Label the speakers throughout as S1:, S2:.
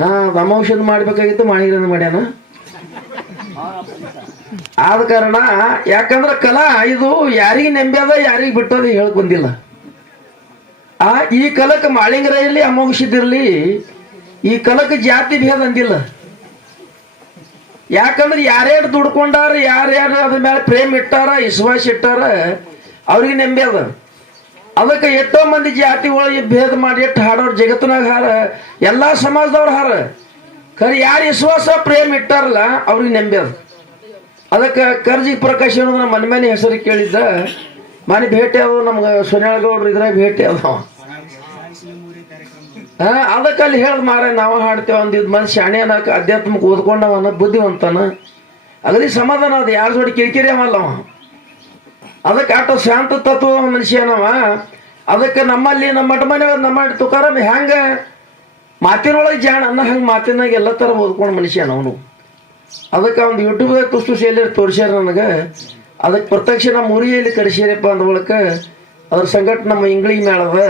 S1: ಹಾ ಅಮಾಂಶದ ಮಾಡ್ಬೇಕಾಗಿತ್ತು ಮಾಣಿಗ್ರನ ಮಾಡ್ಯಾನ. ಆದ ಕಾರಣ, ಯಾಕಂದ್ರ ಕಲಾ ಇದು ಯಾರಿಗೆ ನೆಂಬ್ಯಾದ ಯಾರಿಗೆ ಬಿಟ್ಟದ ಹೇಳಕ್ ಬಂದಿಲ್ಲ. ಆ, ಈ ಕಲಕ್ ಮಾಳಿಂಗರ ಇರ್ಲಿ ಅಮೋಘಿಸಿದಿರ್ಲಿ ಈ ಕಲಕ್ ಜಾತಿ ಭೇದ ಅಂದಿಲ್ಲ. ಯಾಕಂದ್ರೆ ಯಾರ್ಯಾರು ದುಡ್ಕೊಂಡಾರ, ಯಾರ್ಯಾರು ಅದ್ರ ಮೇಲೆ ಪ್ರೇಮ್ ಇಟ್ಟಾರ, ವಿಶ್ವಾಸ ಇಟ್ಟಾರ, ಅವ್ರಿಗೆ ನೆಂಬ್ಯಾದ ಅದಕ್ಕೆ ಎಷ್ಟೋ ಮಂದಿ ಜಾತಿ ಒಳಗೆ ಭೇದ ಮಾಡಿ ಎಷ್ಟು ಹಾಡೋರು ಜಗತ್ತಿನಾಗ ಹಾರ, ಎಲ್ಲಾ ಸಮಾಜದವ್ರು ಹಾರ. ಖರೆ ಯಾರು ವಿಶ್ವಾಸ, ಪ್ರೇಮ್ ಇಟ್ಟಾರಲ್ಲ, ಅವ್ರಿಗೆ ನೆಂಬ್ಯಾದ ಅದಕ್ಕೆ ಕರ್ಜಿ ಪ್ರಕಾಶ್ ಅನ್ನೋದು ನಮ್ಮ ಮನೆ ಹೆಸರು ಕೇಳಿದ್ದ. ಮನೆ ಭೇಟಿ ಆದವು ನಮ್ಗೆ ಗೌಡ್ರು ಇದ್ರಾಗ ಭೇಟಿ ಅದ ಹಾ, ಅದಕ್ಕೆ ಅಲ್ಲಿ ಹೇಳ್ದ ಮಾರ ನಾವು ಹಾಡ್ತೇವೆ ಅಂದಿದ್ ಮನ್ ಶಾಣೆ ಅನ್ನಕ ಅಧ್ಯಾತ್ಮಕ್ಕೆ ಓದ್ಕೊಂಡವನ ಬುದ್ಧಿವಂತನ. ಅಗದಿ ಸಮಾಧಾನ ಅದು, ಯಾರ ಜೋಡಿ ಕಿರಿಕಿರಿ ಅವಲ್ಲ ಅವ ಅದಕ್ಕೆ ಆಟ ಶಾಂತ ತತ್ವ ಮನುಷ್ಯನವ. ಅದಕ್ಕೆ ನಮ್ಮಲ್ಲಿ ನಮ್ಮ ಮಠ ಮನೆ ನಮ್ಮ ತುಕಾರಾಮ್ ಹೆಂಗ ಮಾತಿನೊಳಗೆ ಜಾಣ ಅನ್ನ ಹಂಗೆ ಮಾತಿನಾಗ ಎಲ್ಲ ಥರ ಓದ್ಕೊಂಡು ಮನುಷ್ಯನ ಅವನು. ಅದಕ್ಕೆ ಒಂದು ಯೂಟ್ಯೂಬ್ದಾಗ ತುಸ್ತು ಶೈಲಿ ತೋರಿಸ್ಯಾರ ನನಗೆ. ಅದಕ್ಕೆ ಪ್ರತ್ಯಕ್ಷ ನಮ್ಮ ಊರಿಯಲ್ಲಿ ಕರೆಸ್ಯಾರಪ್ಪ ಅಂದ ಬಳಿಕ ಅದ್ರ ಸಂಗಟ ನಮ್ಮ ಇಂಗ್ಳಿಗೆ ಮೇಳದ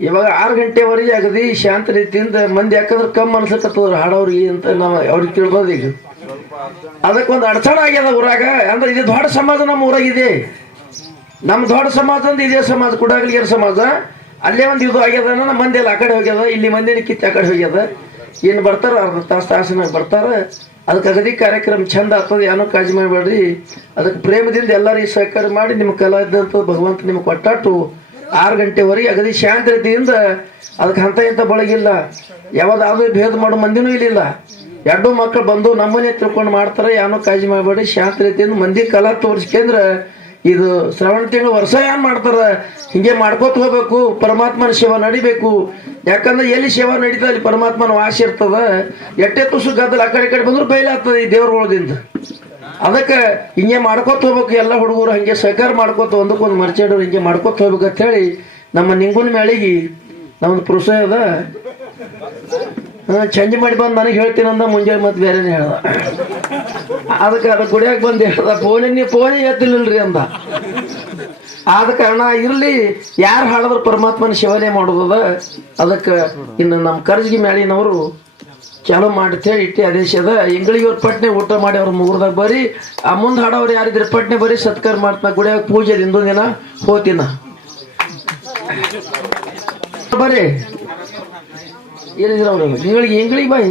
S1: ಇವಾಗ ಆರು ಗಂಟೆವರೆಗೆ ಆಗದಿ ಶಾಂತ ರೀತಿಯಿಂದ ಮಂದಿ ಯಾಕಂದ್ರೆ ಕಮ್ಮಿ ಅನ್ಸಕತ್ತದ್ರ ಹಾಡೋರಿಗೆ ಅಂತ ನಾವು ಅವ್ರಿಗೆ ತಿಳ್ಬೋದು ಈಗ. ಅದಕ್ಕೆ ಒಂದು ಅಡಚಣೆ ಆಗ್ಯದ ಊರಾಗ. ಅಂದ್ರೆ ಇದು ದೊಡ್ಡ ಸಮಾಜ ನಮ್ಮ ಊರಾಗಿದೆ ನಮ್ಮ ದೊಡ್ಡ ಸಮಾಜ ಅಂದ್ರೆ ಇದೇ ಸಮಾಜ ಕುಡಾಗಲಿಗರ ಸಮಾಜ. ಅಲ್ಲೇ ಒಂದು ಇದು ಆಗ್ಯದ ನಮ್ಮ ಮಂದಿ ಎಲ್ಲ ಆ ಕಡೆ ಹೋಗ್ಯದ, ಇಲ್ಲಿ ಮಂದಿನ ಕಿತ್ತ ಆ ಕಡೆ ಹೋಗ್ಯದ. ಏನು ಬರ್ತಾರ ಅರ್ಧ ತಾಸು ತಾಸಿನಾಗ ಬರ್ತಾರ. ಅದಕ್ಕೆ ಅಗದಿ ಕಾರ್ಯಕ್ರಮ ಚಂದ ಆಗ್ತದೆ ಏನೋ ಕಾಜಿ ಮಾಡಬೇಡ್ರಿ. ಅದಕ್ಕೆ ಪ್ರೇಮದಿಂದ ಎಲ್ಲರಿಗೂ ಸಹಕಾರ ಮಾಡಿ ನಿಮ್ಮ ಕಲಾ ಇದ್ದಂತ ಭಗವಂತ ನಿಮ್ಗೆ ಕೊಟ್ಟಾಟು ಆರು ಗಂಟೆವರೆಗೆ ಅಗದಿ ಶಾಂತ ರೀತಿಯಿಂದ ಅದಕ್ಕೆ ಹಂತ ಇಂಥ ಬಳಗಿಲ್ಲ. ಯಾವ್ದಾದ್ರು ಭೇದ ಮಾಡೋ ಮಂದಿನೂ ಇಲ್ಲಿಲ್ಲ. ಎರಡು ಮಕ್ಕಳು ಬಂದು ನಮ್ಮನೆ ತಿಳ್ಕೊಂಡು ಮಾಡ್ತಾರೆ ಏನೋ ಕಾಜಿ ಮಾಡಬೇಡಿ ಶಾಂತ ರೀತಿಯಿಂದ ಮಂದಿ ಕಲಾ ತೋರಿಸ್ಕೊಂಡ್ರೆ ಇದು ಶ್ರವಣ ತಿಂಗಳು ವರ್ಷ ಏನ್ ಮಾಡ್ತಾರ? ಹಿಂಗೆ ಮಾಡ್ಕೋತ ಹೋಗ್ಬೇಕು, ಪರಮಾತ್ಮನ ಸೇವಾ ನಡಿಬೇಕು. ಯಾಕಂದ್ರೆ ಎಲ್ಲಿ ಸೇವಾ ನಡೀತದೆ, ಅಲ್ಲಿ ಪರಮಾತ್ಮನ ವಾಸ ಇರ್ತದ. ಎಟ್ಟೆ ತುಸು ಗದ್ದಲ ಆ ಕಡೆ ಕಡೆ ಬಂದ್ರು ಬೈಲಾಗ್ತದೆ ಈ ದೇವ್ರಗಳದಿಂದ ಅದಕ್ಕೆ ಹಿಂಗೆ ಮಾಡ್ಕೋತ ಹೋಗ್ಬೇಕು, ಎಲ್ಲ ಹುಡುಗರು ಹಂಗೆ ಸಹಕಾರ ಮಾಡ್ಕೋತ ಒಂದಕ್ಕೊಂದು ಮರ್ಚಾಡೋರು ಹಿಂಗೆ ಮಾಡ್ಕೋತ ಹೋಗ್ಬೇಕು ಅಂತ ಹೇಳಿ ನಮ್ಮ ನಿಂಗುನ ಮೇಳಿಗೆ ನಮ್ದು ಪ್ರೋತ್ಸಾಹ ಅದ. ಚಂಜ್ ಮಾಡಿ ಬಂದು ನನಗೆ ಹೇಳ್ತೀನಂದ ಮುಂಜಾನೆ ಮತ್ತೆ ಬೇರೆನೇ ಹೇಳ್ದ. ಅದಕ್ಕೆ ಅದು ಗುಡಿಯಾಗ ಬಂದು. ಹೇಳ್ದ ಫೋನಿ ನೀವು ಫೋನಿ ಎತ್ತಿಲ್ಲಲ್ರಿ ಅಂದ. ಆದ ಕಾರಣ ಇರ್ಲಿ, ಯಾರು ಹಾಡಿದ್ರು ಪರಮಾತ್ಮನ ಸೇವನೆ ಮಾಡೋದದ. ಅದಕ್ಕೆ ಇನ್ನು ನಮ್ಮ ಕರ್ಜಿಗೆ ಮೇಲಿನವರು ಚಾಲು ಮಾಡ್ತೇಳಿ ಇಟ್ಟಿ ಆದೇಶದ ಇಂಗಳಿಗವ್ರ ಪಟ್ನೆ ಊಟ ಮಾಡಿ ಅವ್ರ ಮುಗುರ್ದಾಗ ಬರಿ. ಆ ಮುಂದೆ ಹಾಡೋರು ಯಾರಿದ್ರೆ ಪಟ್ನೆ ಬರೀ ಸತ್ಕಾರ ಮಾಡ್ತಾ ಗುಡಿಯಾಗ ಪೂಜೆ ಇಂದು ದಿನ ಹೋತಿನ. ಬರ್ರಿ ಏನಿದ್ರ ಅವ್ರು ಇಂಗಳಿಗೆ ಇಂಗಳಿಗೆ ಬಾಯಿ.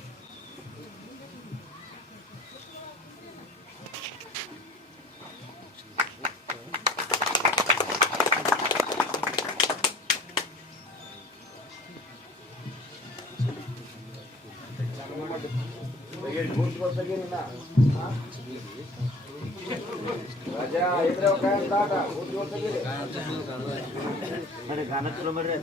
S1: ಗಿಲ್ಲ ರಜಾ ಇದ್ರೆ ಕಾಟ ಗಾನ ಚಲೋ ಬರ್ರಿ